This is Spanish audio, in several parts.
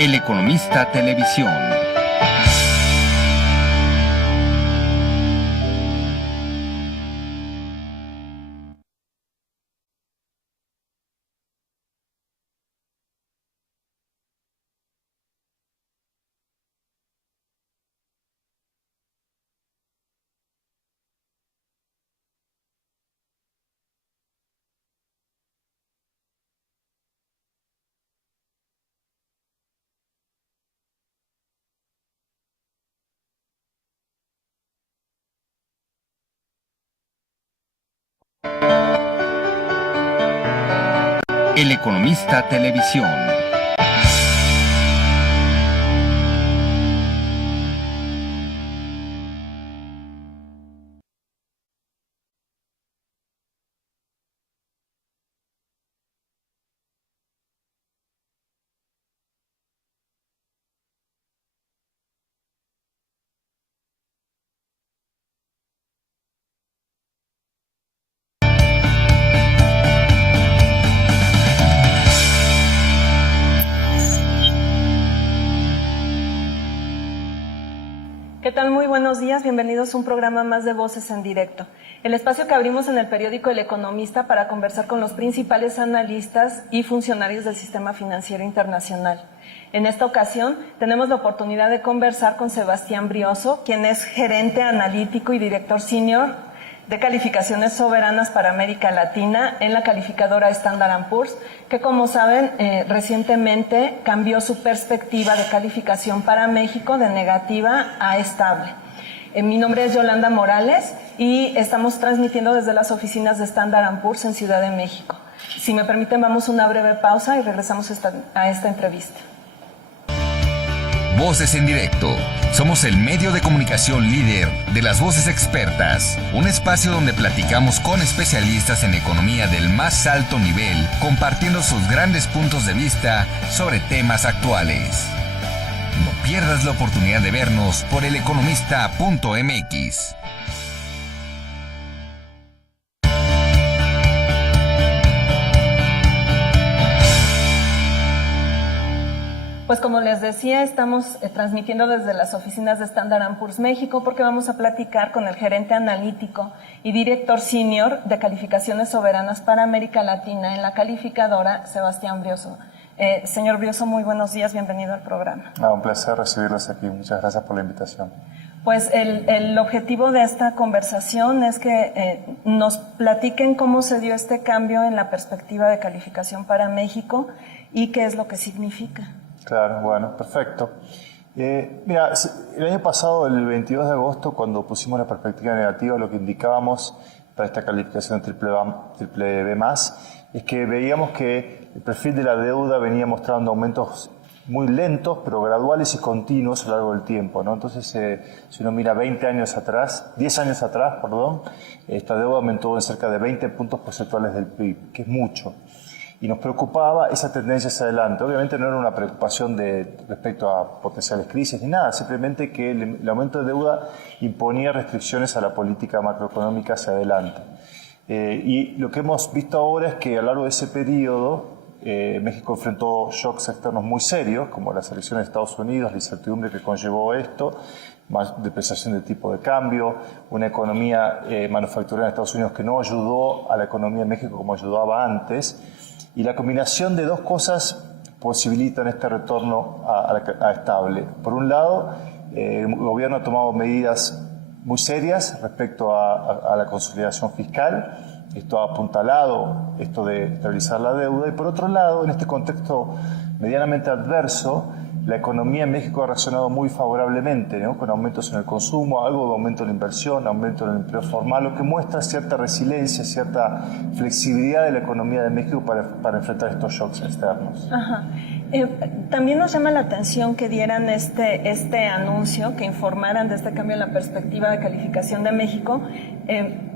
El Economista Televisión. El Economista Televisión. ¿Qué tal? Muy buenos días, bienvenidos a un programa más de Voces en Directo, el espacio que abrimos en el periódico El Economista para conversar con los principales analistas y funcionarios del sistema financiero internacional. En esta ocasión tenemos la oportunidad de conversar con Sebastián Brioso, quien es gerente analítico y director senior de calificaciones soberanas para América Latina en la calificadora Standard & Poor's, que como saben recientemente cambió su perspectiva de calificación para México de negativa a estable. Mi nombre es Yolanda Morales y estamos transmitiendo desde las oficinas de Standard & Poor's en Ciudad de México. Si me permiten, vamos a una breve pausa y regresamos a esta entrevista. Voces en Directo. Somos el medio de comunicación líder de las voces expertas. Un espacio donde platicamos con especialistas en economía del más alto nivel, compartiendo sus grandes puntos de vista sobre temas actuales. No pierdas la oportunidad de vernos por eleconomista.mx. Pues como les decía, estamos transmitiendo desde las oficinas de Standard & Poor's México porque vamos a platicar con el gerente analítico y director senior de calificaciones soberanas para América Latina en la calificadora, Sebastián Brioso. Señor Brioso, muy buenos días, bienvenido al programa. Un placer recibirlos aquí, muchas gracias por la invitación. Pues el objetivo de esta conversación es que nos platiquen cómo se dio este cambio en la perspectiva de calificación para México y qué es lo que significa. Claro, bueno, perfecto. Mira, el año pasado, el 22 de agosto, cuando pusimos la perspectiva negativa, lo que indicábamos para esta calificación de triple B+, es que veíamos que el perfil de la deuda venía mostrando aumentos muy lentos, pero graduales y continuos a lo largo del tiempo, ¿no? Entonces, si uno mira 10 años atrás, esta deuda aumentó en cerca de 20 puntos porcentuales del PIB, que es mucho. Y nos preocupaba esa tendencia hacia adelante. Obviamente no era una preocupación respecto a potenciales crisis ni nada, simplemente que el aumento de deuda imponía restricciones a la política macroeconómica hacia adelante. Y lo que hemos visto ahora es que a lo largo de ese periodo México enfrentó shocks externos muy serios, como las elecciones de Estados Unidos, la incertidumbre que conllevó esto, más depreciación del tipo de cambio, una economía manufacturera en Estados Unidos que no ayudó a la economía de México como ayudaba antes. Y la combinación de dos cosas posibilitan este retorno a estable. Por un lado, el gobierno ha tomado medidas muy serias respecto a la consolidación fiscal. Esto ha apuntalado esto de estabilizar la deuda. Y por otro lado, en este contexto medianamente adverso, la economía en México ha reaccionado muy favorablemente, ¿no? Con aumentos en el consumo, algo de aumento en la inversión, aumento en el empleo formal, lo que muestra cierta resiliencia, cierta flexibilidad de la economía de México para enfrentar estos shocks externos. Ajá. También nos llama la atención que dieran este anuncio, que informaran de este cambio en la perspectiva de calificación de México,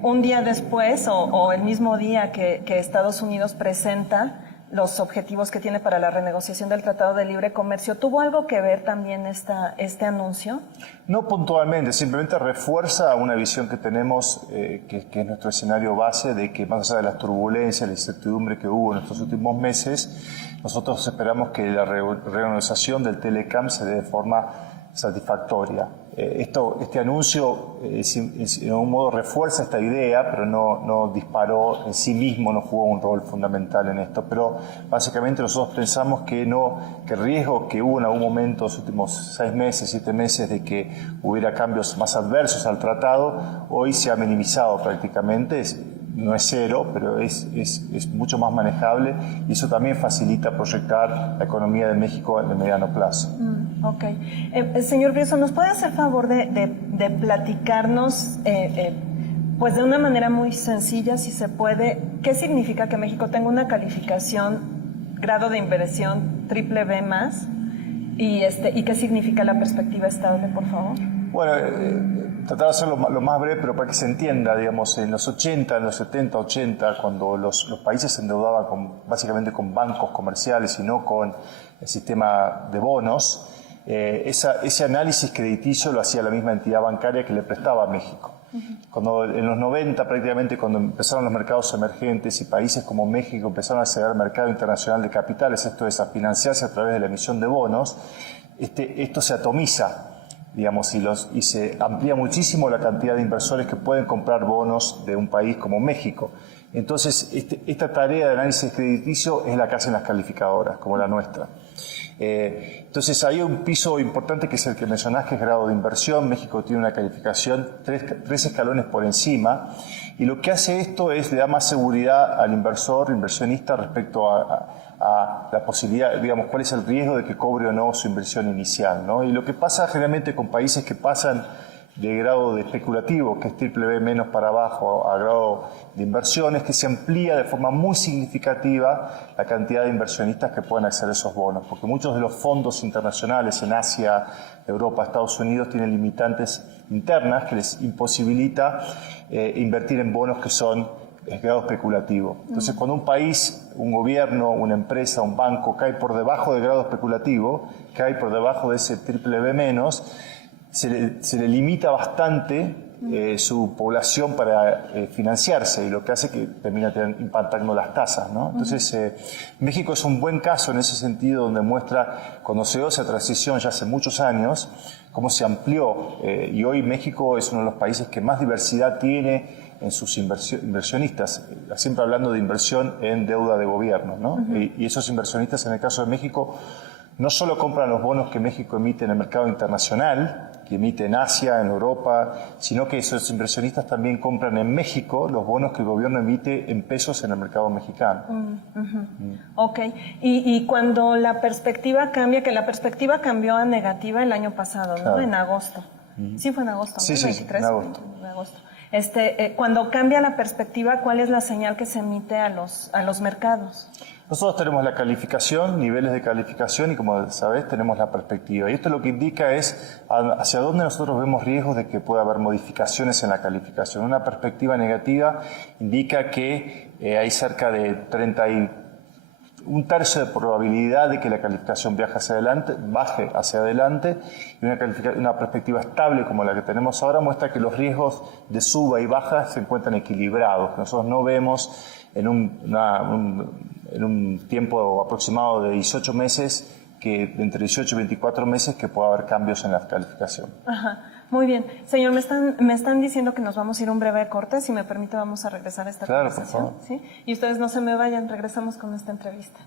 un día después o el mismo día que Estados Unidos presenta los objetivos que tiene para la renegociación del Tratado de Libre Comercio. ¿Tuvo algo que ver también este anuncio? No puntualmente, simplemente refuerza una visión que tenemos, que es nuestro escenario base, de que más allá de las turbulencias, la incertidumbre que hubo en estos últimos meses, nosotros esperamos que la renegociación del Telecam se dé de forma satisfactoria. Este anuncio en algún modo refuerza esta idea, pero no disparó en sí mismo, no jugó un rol fundamental en esto. Pero básicamente nosotros pensamos que el riesgo que hubo en algún momento, los últimos 6 meses, 7 meses, de que hubiera cambios más adversos al tratado, hoy se ha minimizado prácticamente. No es cero, pero es mucho más manejable, y eso también facilita proyectar la economía de México en el mediano plazo. Ok. Señor Brioso, ¿nos puede hacer favor de platicarnos, pues de una manera muy sencilla, si se puede, qué significa que México tenga una calificación, grado de inversión BBB+, y qué significa la perspectiva estable, por favor? Bueno, tratar de hacerlo lo más breve, pero para que se entienda, digamos, en los 80, en los 70, 80, cuando los países se endeudaban básicamente con bancos comerciales y no con el sistema de bonos, ese análisis crediticio lo hacía la misma entidad bancaria que le prestaba a México. Cuando en los 90, prácticamente, cuando empezaron los mercados emergentes y países como México empezaron a acceder al mercado internacional de capitales, esto es, a financiarse a través de la emisión de bonos, esto se atomiza, digamos, y se amplía muchísimo la cantidad de inversores que pueden comprar bonos de un país como México. Entonces, esta tarea de análisis crediticio es la que hacen las calificadoras, como la nuestra. Entonces, hay un piso importante que es el que mencionás, que es grado de inversión. México tiene una calificación 3 escalones por encima, y lo que hace esto es le da más seguridad al inversionista respecto a la posibilidad, digamos, cuál es el riesgo de que cobre o no su inversión inicial, ¿no? Y lo que pasa generalmente con países que pasan de grado de especulativo, que es BBB- para abajo, a grado de inversión, es que se amplía de forma muy significativa la cantidad de inversionistas que pueden acceder a esos bonos, porque muchos de los fondos internacionales en Asia, Europa, Estados Unidos tienen limitantes internas que les imposibilita invertir en bonos que son grado especulativo. Entonces, cuando un país, un gobierno, una empresa, un banco cae por debajo del grado especulativo, cae por debajo de ese BBB-, se le limita bastante su población para financiarse, y lo que hace que termina impactando las tasas, ¿no? Entonces, México es un buen caso en ese sentido, donde muestra, cuando se dio esa transición ya hace muchos años, cómo se amplió, y hoy México es uno de los países que más diversidad tiene en sus inversionistas, siempre hablando de inversión en deuda de gobierno, ¿no? Y esos inversionistas, en el caso de México, no solo compran los bonos que México emite en el mercado internacional, que emite en Asia, en Europa, sino que esos inversionistas también compran en México los bonos que el gobierno emite en pesos en el mercado mexicano. Ok. Y cuando la perspectiva cambia, que la perspectiva cambió a negativa el año pasado, ¿no? Claro. En agosto. Sí, fue en agosto, ¿no? Sí, 23, en agosto. En agosto. Cuando cambia la perspectiva, ¿cuál es la señal que se emite a los mercados? Nosotros tenemos la calificación, niveles de calificación, y como sabés, tenemos la perspectiva. Y esto lo que indica es hacia dónde nosotros vemos riesgos de que pueda haber modificaciones en la calificación. Una perspectiva negativa indica que hay cerca de 1 tercio de probabilidad de que la calificación baje hacia adelante, y una perspectiva estable como la que tenemos ahora muestra que los riesgos de suba y baja se encuentran equilibrados. Nosotros no vemos en un tiempo aproximado de 18 meses, entre 18 y 24 meses, que pueda haber cambios en la calificación. Ajá. Muy bien. Señor, me están diciendo que nos vamos a ir a un breve corte. Si me permite, vamos a regresar a esta conversación. Por favor. ¿Sí? Y ustedes no se me vayan, regresamos con esta entrevista.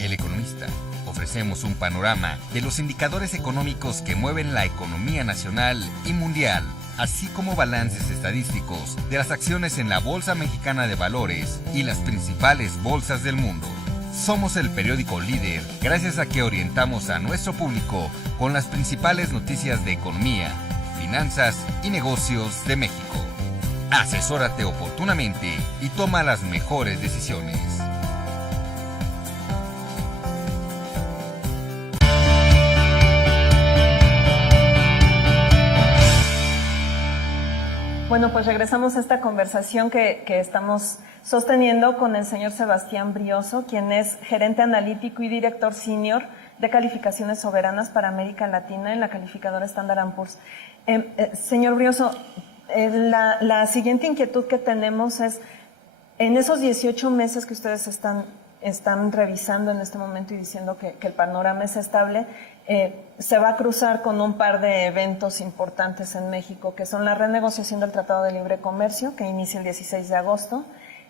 El Economista. Ofrecemos un panorama de los indicadores económicos que mueven la economía nacional y mundial, así como balances estadísticos de las acciones en la Bolsa Mexicana de Valores y las principales bolsas del mundo. Somos el periódico líder gracias a que orientamos a nuestro público con las principales noticias de economía, finanzas y negocios de México. Asesórate oportunamente y toma las mejores decisiones. Bueno, pues regresamos a esta conversación que estamos sosteniendo con el señor Sebastián Brioso, quien es gerente analítico y director senior de calificaciones soberanas para América Latina en la calificadora Standard & Poor's. Señor Brioso, la siguiente inquietud que tenemos es, en esos 18 meses que ustedes están revisando en este momento y diciendo que el panorama es estable, se va a cruzar con un par de eventos importantes en México, que son la renegociación del Tratado de Libre Comercio, que inicia el 16 de agosto,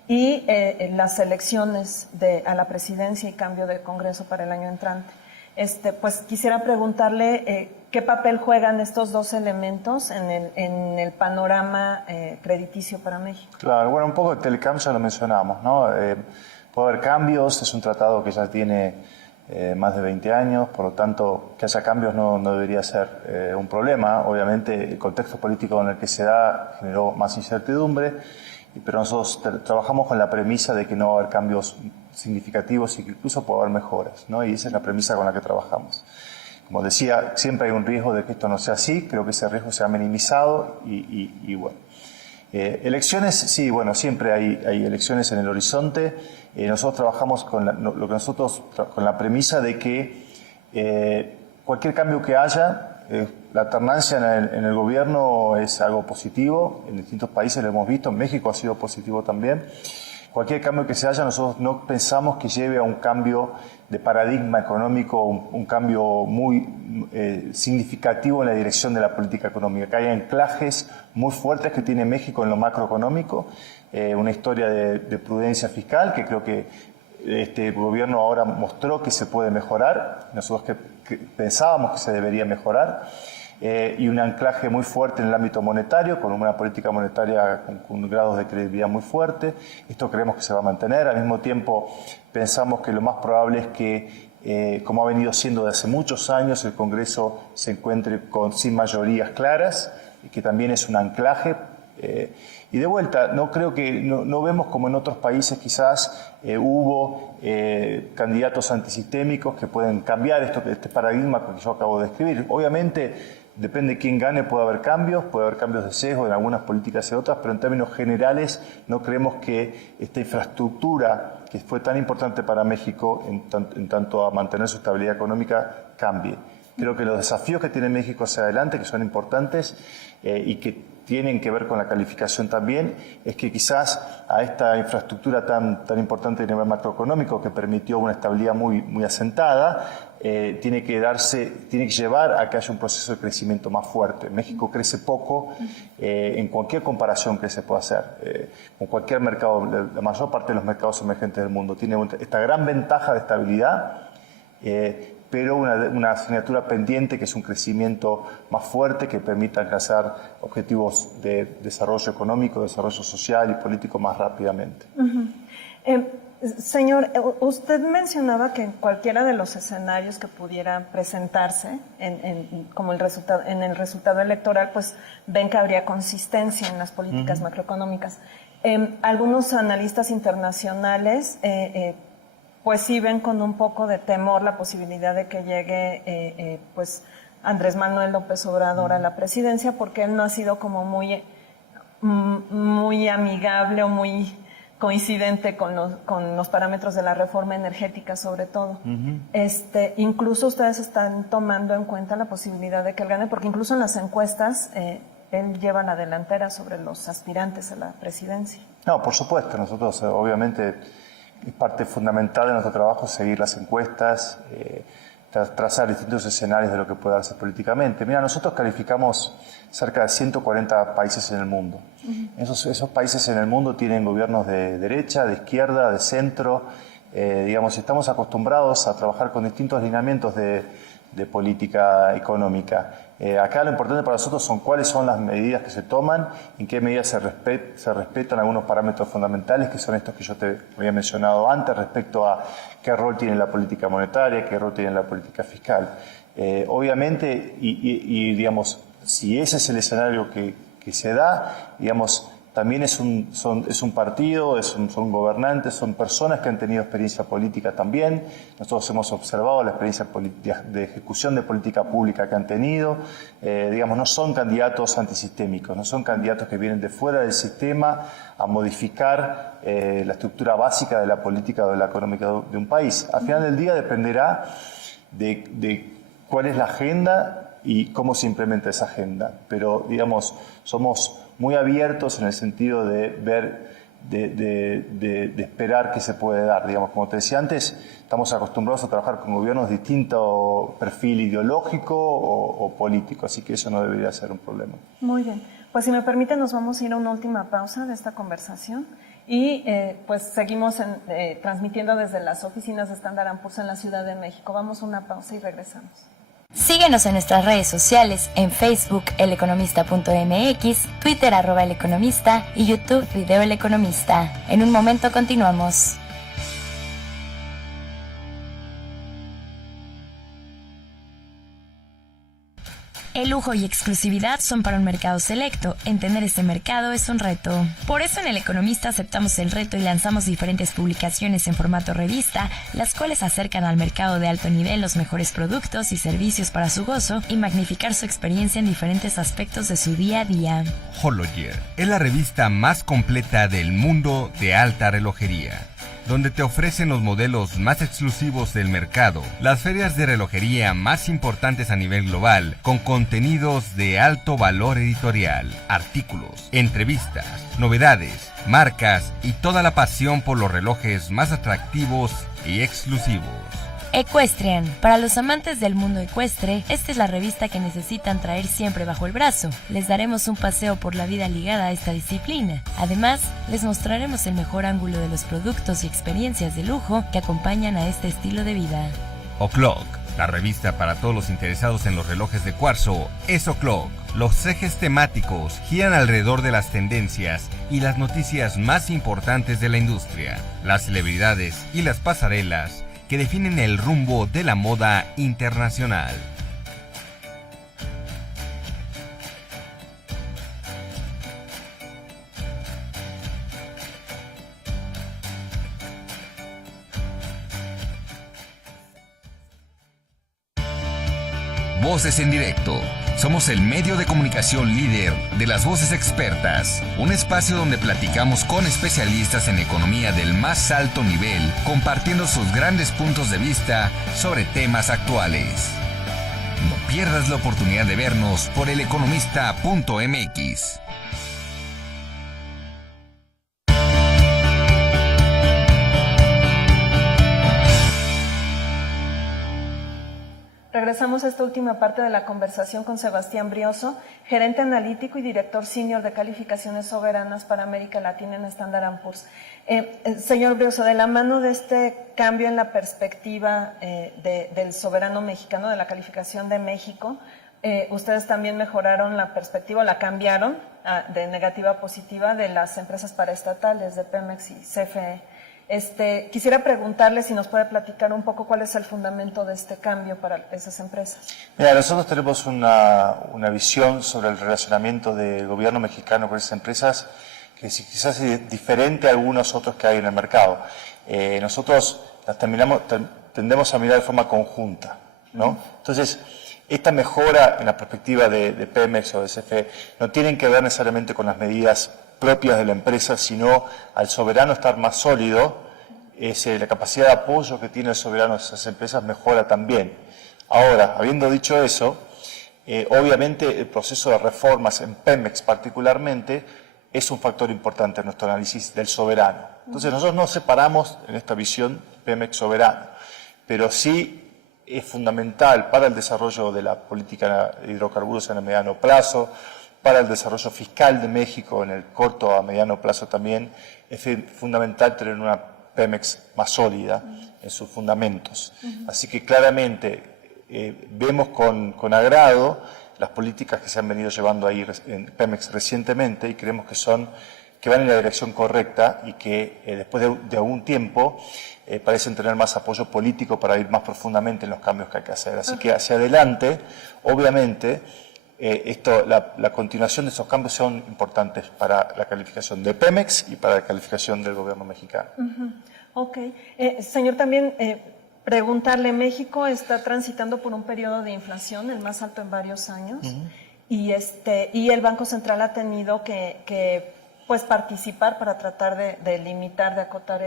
y las elecciones a la presidencia y cambio de Congreso para el año entrante. Pues quisiera preguntarle qué papel juegan estos dos elementos en el panorama crediticio para México. Claro, bueno, un poco de Telecam ya lo mencionamos, ¿no? Puede haber cambios, es un tratado que ya tiene más de 20 años, por lo tanto, que haya cambios no debería ser un problema. Obviamente, el contexto político en el que se da generó más incertidumbre, pero nosotros trabajamos con la premisa de que no va a haber cambios significativos y que incluso puede haber mejoras, ¿no? Y esa es la premisa con la que trabajamos. Como decía, siempre hay un riesgo de que esto no sea así, creo que ese riesgo se ha minimizado y bueno. Elecciones, sí, bueno, siempre hay elecciones en el horizonte. Nosotros trabajamos con la premisa de que cualquier cambio que haya, la alternancia en el gobierno es algo positivo. En distintos países lo hemos visto, en México ha sido positivo también. Cualquier cambio que se haya, nosotros no pensamos que lleve a un cambio de paradigma económico, un cambio muy significativo en la dirección de la política económica, que haya anclajes muy fuertes que tiene México en lo macroeconómico, una historia de prudencia fiscal que creo que este gobierno ahora mostró que se puede mejorar, nosotros que pensábamos que se debería mejorar. Y un anclaje muy fuerte en el ámbito monetario, con una política monetaria con grados de credibilidad muy fuerte. Esto creemos que se va a mantener. Al mismo tiempo, pensamos que lo más probable es que, como ha venido siendo de hace muchos años, el Congreso se encuentre sin mayorías claras, y que también es un anclaje. Y de vuelta, no vemos como en otros países quizás hubo candidatos antisistémicos que pueden cambiar este paradigma que yo acabo de describir. Obviamente, depende de quién gane, puede haber cambios de sesgo en algunas políticas y otras, pero en términos generales no creemos que esta infraestructura que fue tan importante para México en tanto a mantener su estabilidad económica cambie. Creo que los desafíos que tiene México hacia adelante, que son importantes y que tienen que ver con la calificación también, es que quizás a esta infraestructura tan importante a nivel macroeconómico que permitió una estabilidad muy asentada, tiene que llevar a que haya un proceso de crecimiento más fuerte. México crece poco en cualquier comparación que se pueda hacer, con cualquier mercado, la mayor parte de los mercados emergentes del mundo. Tiene esta gran ventaja de estabilidad, pero una asignatura pendiente que es un crecimiento más fuerte que permita alcanzar objetivos de desarrollo económico, desarrollo social y político más rápidamente. Señor, usted mencionaba que en cualquiera de los escenarios que pudieran presentarse como el resultado electoral, pues ven que habría consistencia en las políticas macroeconómicas. Algunos analistas internacionales pues sí ven con un poco de temor la posibilidad de que llegue pues Andrés Manuel López Obrador a la presidencia, porque él no ha sido como muy amigable o muy coincidente con los parámetros de la reforma energética, sobre todo. Incluso ustedes están tomando en cuenta la posibilidad de que él gane, porque incluso en las encuestas él lleva la delantera sobre los aspirantes a la presidencia. No, por supuesto, nosotros obviamente es parte fundamental de nuestro trabajo seguir las encuestas, trazar distintos escenarios de lo que puede darse políticamente. Mira, nosotros calificamos cerca de 140 países en el mundo. Esos países en el mundo tienen gobiernos de derecha, de izquierda, de centro. Estamos acostumbrados a trabajar con distintos lineamientos de política económica. Acá lo importante para nosotros son cuáles son las medidas que se toman, en qué medida se respetan algunos parámetros fundamentales, que son estos que yo te había mencionado antes, respecto a qué rol tiene la política monetaria, qué rol tiene la política fiscal. Obviamente, digamos, si ese es el escenario que se da, digamos, también es un partido, son gobernantes, son personas que han tenido experiencia política también. Nosotros hemos observado la experiencia de ejecución de política pública que han tenido. Digamos, no son candidatos antisistémicos, no son candidatos que vienen de fuera del sistema a modificar la estructura básica de la política o de la económica de un país. Al final del día dependerá de cuál es la agenda y cómo se implementa esa agenda. Pero, digamos, somos muy abiertos en el sentido de ver, de esperar qué se puede dar. Digamos, como te decía antes, estamos acostumbrados a trabajar con gobiernos de distinto perfil ideológico o político, así que eso no debería ser un problema. Muy bien. Pues si me permite, nos vamos a ir a una última pausa de esta conversación y pues seguimos transmitiendo desde las oficinas de Standard & Poor's en la Ciudad de México. Vamos a una pausa y regresamos. Síguenos en nuestras redes sociales, en Facebook eleconomista.mx, Twitter @eleconomista y YouTube Video El Economista. En un momento continuamos. El lujo y exclusividad son para un mercado selecto. Entender este mercado es un reto. Por eso en El Economista aceptamos el reto y lanzamos diferentes publicaciones en formato revista, las cuales acercan al mercado de alto nivel los mejores productos y servicios para su gozo y magnificar su experiencia en diferentes aspectos de su día a día. Hologear es la revista más completa del mundo de alta relojería, donde te ofrecen los modelos más exclusivos del mercado, las ferias de relojería más importantes a nivel global, con contenidos de alto valor editorial, artículos, entrevistas, novedades, marcas y toda la pasión por los relojes más atractivos y exclusivos. Equestrian. Para los amantes del mundo ecuestre, esta es la revista que necesitan traer siempre bajo el brazo. Les daremos un paseo por la vida ligada a esta disciplina. Además, les mostraremos el mejor ángulo de los productos y experiencias de lujo que acompañan a este estilo de vida. O'Clock, la revista para todos los interesados en los relojes de cuarzo, es O'Clock. Los ejes temáticos giran alrededor de las tendencias y las noticias más importantes de la industria, las celebridades y las pasarelas que definen el rumbo de la moda internacional. Voces en Directo. Somos el medio de comunicación líder de las voces expertas, un espacio donde platicamos con especialistas en economía del más alto nivel, compartiendo sus grandes puntos de vista sobre temas actuales. No pierdas la oportunidad de vernos por eleconomista.mx. Regresamos a esta última parte de la conversación con Sebastián Brioso, gerente analítico y director senior de calificaciones soberanas para América Latina en Standard & Poor's. Señor Brioso, de la mano de este cambio en la perspectiva del soberano mexicano, de la calificación de México, ustedes también mejoraron la perspectiva, la cambiaron de negativa a positiva de las empresas paraestatales de Pemex y CFE. Quisiera preguntarle si nos puede platicar un poco cuál es el fundamento de este cambio para esas empresas. Mira, nosotros tenemos una visión sobre el relacionamiento del gobierno mexicano con esas empresas que quizás es diferente a algunos otros que hay en el mercado. Nosotros las tendemos a mirar de forma conjunta, ¿no? Entonces, esta mejora en la perspectiva de Pemex o de CFE no tienen que ver necesariamente con las medidas propias de la empresa, sino al soberano estar más sólido, la capacidad de apoyo que tiene el soberano a esas empresas mejora también. Ahora, habiendo dicho eso, obviamente el proceso de reformas en Pemex particularmente es un factor importante en nuestro análisis del soberano. Entonces nosotros no separamos en esta visión Pemex soberano, pero sí es fundamental para el desarrollo de la política de hidrocarburos en el mediano plazo, para el desarrollo fiscal de México en el corto a mediano plazo también, es fundamental tener una Pemex más sólida en sus fundamentos. Así que claramente vemos con agrado las políticas que se han venido llevando ahí en Pemex recientemente y creemos que van en la dirección correcta y que después de algún tiempo parecen tener más apoyo político para ir más profundamente en los cambios que hay que hacer. Así que hacia adelante, obviamente, la continuación de esos cambios son importantes para la calificación de Pemex y para la calificación del gobierno mexicano. Ok. Señor, también preguntarle, México está transitando por un periodo de inflación, el más alto en varios años, y el Banco Central ha tenido que pues participar para tratar de limitar, de acotar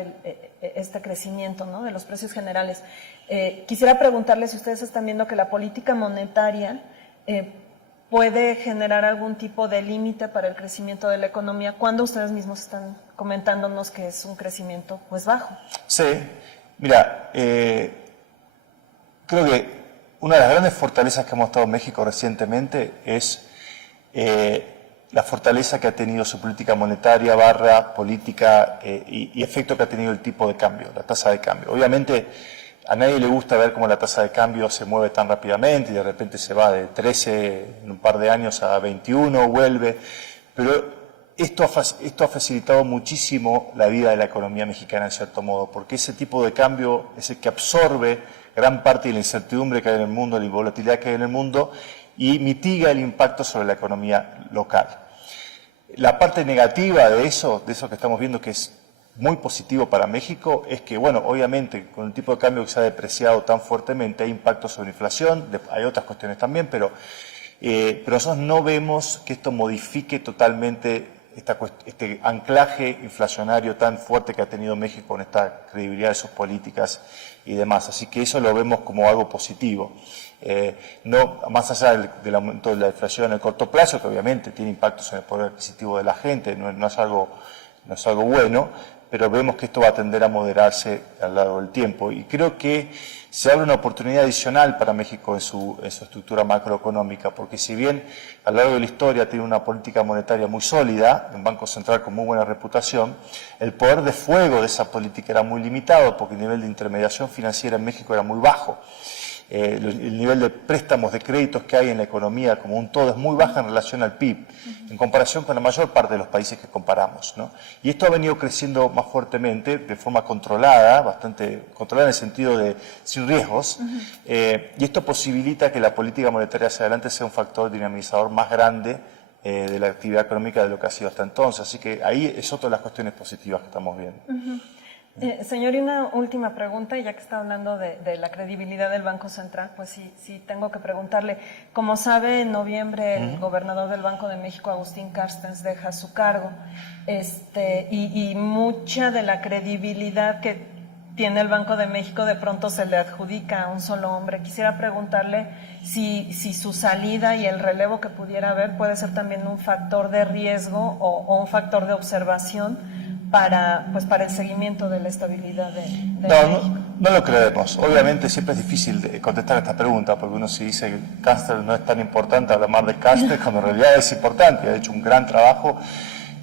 este crecimiento, ¿no?, de los precios generales. Quisiera preguntarle si ustedes están viendo que la política monetaria puede generar algún tipo de límite para el crecimiento de la economía, cuando ustedes mismos están comentándonos que es un crecimiento pues bajo. Sí, mira, creo que una de las grandes fortalezas que ha mostrado México recientemente es la fortaleza que ha tenido su política monetaria política y efecto que ha tenido el tipo de cambio, la tasa de cambio. Obviamente a nadie le gusta ver cómo la tasa de cambio se mueve tan rápidamente y de repente se va de 13 en un par de años a 21, vuelve, pero esto ha facilitado muchísimo la vida de la economía mexicana en cierto modo, porque ese tipo de cambio es el que absorbe gran parte de la incertidumbre que hay en el mundo, la volatilidad que hay en el mundo, y mitiga el impacto sobre la economía local. La parte negativa de eso que estamos viendo, que es muy positivo para México, es que, bueno, obviamente con el tipo de cambio que se ha depreciado tan fuertemente hay impacto sobre la inflación, hay otras cuestiones también, pero nosotros no vemos que esto modifique totalmente este anclaje inflacionario tan fuerte que ha tenido México con esta credibilidad de sus políticas y demás. Así que eso lo vemos como algo positivo. No, más allá del aumento de la inflación en el corto plazo, que obviamente tiene impactos en el poder adquisitivo de la gente, no es algo bueno, pero vemos que esto va a tender a moderarse a lo largo del tiempo. Y creo que se abre una oportunidad adicional para México en su estructura macroeconómica, porque si bien a lo largo de la historia tiene una política monetaria muy sólida, un banco central con muy buena reputación, el poder de fuego de esa política era muy limitado, porque el nivel de intermediación financiera en México era muy bajo. El nivel de préstamos, de créditos que hay en la economía como un todo es muy baja en relación al PIB, en comparación con la mayor parte de los países que comparamos, ¿no? Y esto ha venido creciendo más fuertemente, de forma controlada, bastante controlada en el sentido de sin riesgos, y esto posibilita que la política monetaria hacia adelante sea un factor dinamizador más grande de la actividad económica de lo que ha sido hasta entonces. Así que ahí es otra de las cuestiones positivas que estamos viendo. Señor, y una última pregunta, ya que está hablando de la credibilidad del Banco Central, pues sí tengo que preguntarle. Como sabe, en noviembre el gobernador del Banco de México, Agustín Carstens, deja su cargo, y mucha de la credibilidad que tiene el Banco de México de pronto se le adjudica a un solo hombre. Quisiera preguntarle si su salida y el relevo que pudiera haber puede ser también un factor de riesgo o un factor de observación para el seguimiento de la estabilidad de México. No lo creemos. Obviamente siempre es difícil contestar esta pregunta, porque uno si dice que Carstens no es tan importante, habla más de Carstens, cuando en realidad es importante, ha hecho un gran trabajo,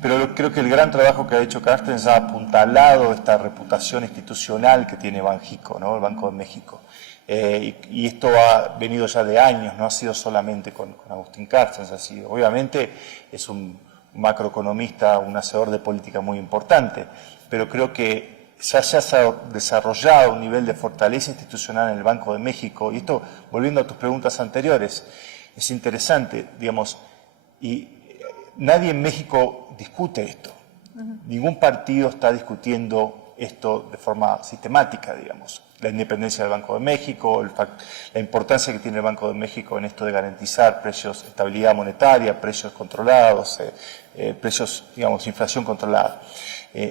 pero creo que el gran trabajo que ha hecho Carstens ha apuntalado esta reputación institucional que tiene Banxico, ¿no?, el Banco de México. Y esto ha venido ya de años, no ha sido solamente con Agustín Carstens, ha sido, obviamente es un macroeconomista, un hacedor de política muy importante, pero creo que se haya desarrollado un nivel de fortaleza institucional en el Banco de México, y esto, volviendo a tus preguntas anteriores, es interesante, digamos, y nadie en México discute esto, ningún partido está discutiendo esto de forma sistemática, digamos. La independencia del Banco de México, la importancia que tiene el Banco de México en esto de garantizar precios, estabilidad monetaria, precios controlados, precios, digamos, inflación controlada.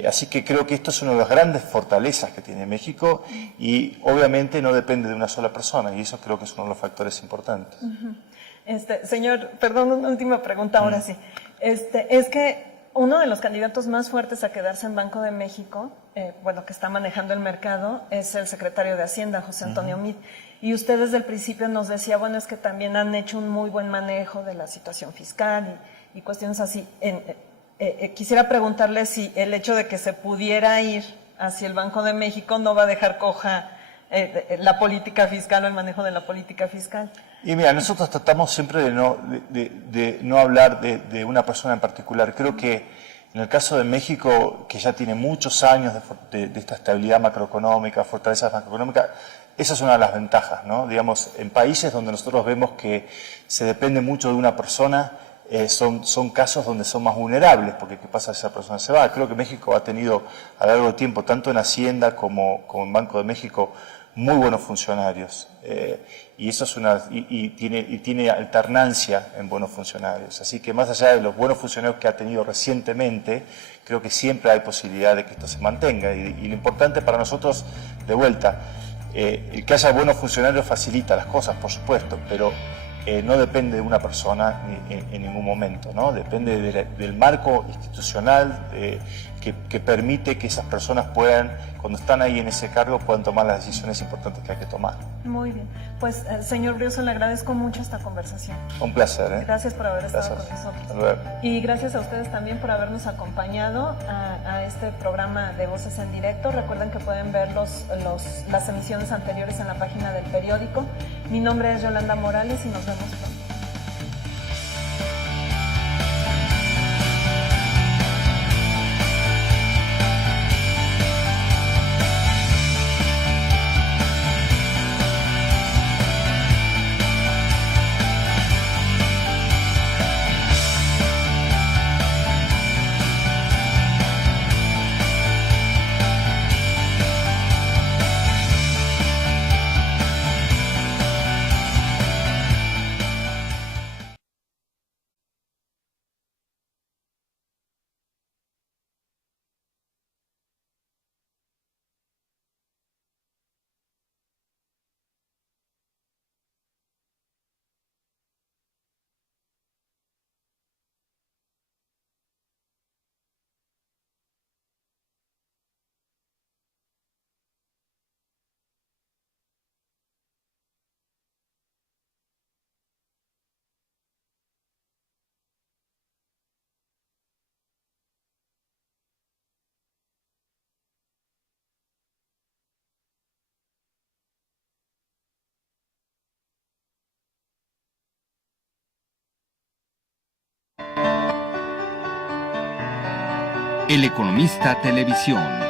Así que creo que esto es una de las grandes fortalezas que tiene México y obviamente no depende de una sola persona y eso creo que es uno de los factores importantes. Señor, perdón, una última pregunta ahora sí. Es que uno de los candidatos más fuertes a quedarse en Banco de México, que está manejando el mercado, es el secretario de Hacienda, José Antonio Meade. Y usted desde el principio nos decía, bueno, es que también han hecho un muy buen manejo de la situación fiscal y cuestiones así. Quisiera preguntarle si el hecho de que se pudiera ir hacia el Banco de México no va a dejar coja la política fiscal o el manejo de la política fiscal. Y mira, nosotros tratamos siempre de no hablar de una persona en particular. Creo que en el caso de México, que ya tiene muchos años de esta estabilidad macroeconómica, fortaleza macroeconómica, Esa es una de las ventajas, ¿no? Digamos, en países donde nosotros vemos que se depende mucho de una persona, son casos donde son más vulnerables, porque ¿qué pasa si esa persona se va? Creo que México ha tenido a lo largo del tiempo, tanto en Hacienda como en Banco de México, muy buenos funcionarios. Y eso es tiene alternancia en buenos funcionarios. Así que más allá de los buenos funcionarios que ha tenido recientemente, creo que siempre hay posibilidad de que esto se mantenga. Y lo importante para nosotros, de vuelta, el que haya buenos funcionarios facilita las cosas, por supuesto, pero no depende de una persona en ningún momento, ¿no? Depende del marco institucional que permite que esas personas puedan, cuando están ahí en ese cargo, puedan tomar las decisiones importantes que hay que tomar. Muy bien. Pues, señor Brioso, le agradezco mucho esta conversación. Un placer, ¿eh? Gracias por haber estado con Hasta nosotros. luego. Y gracias a ustedes también por habernos acompañado a este programa de Voces en Directo. Recuerden que pueden ver las emisiones anteriores en la página del periódico. Mi nombre es Yolanda Morales y nos vemos pronto. El Economista Televisión.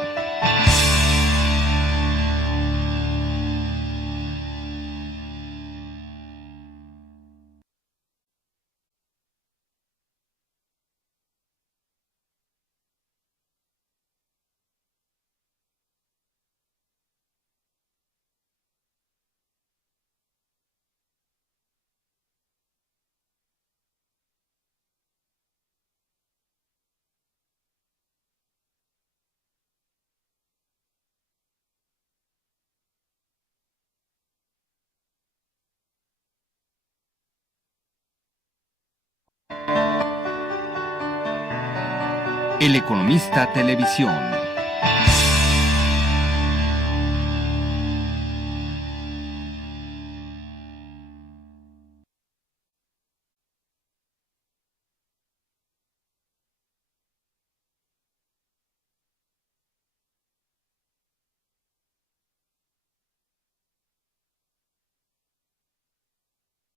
El Economista Televisión.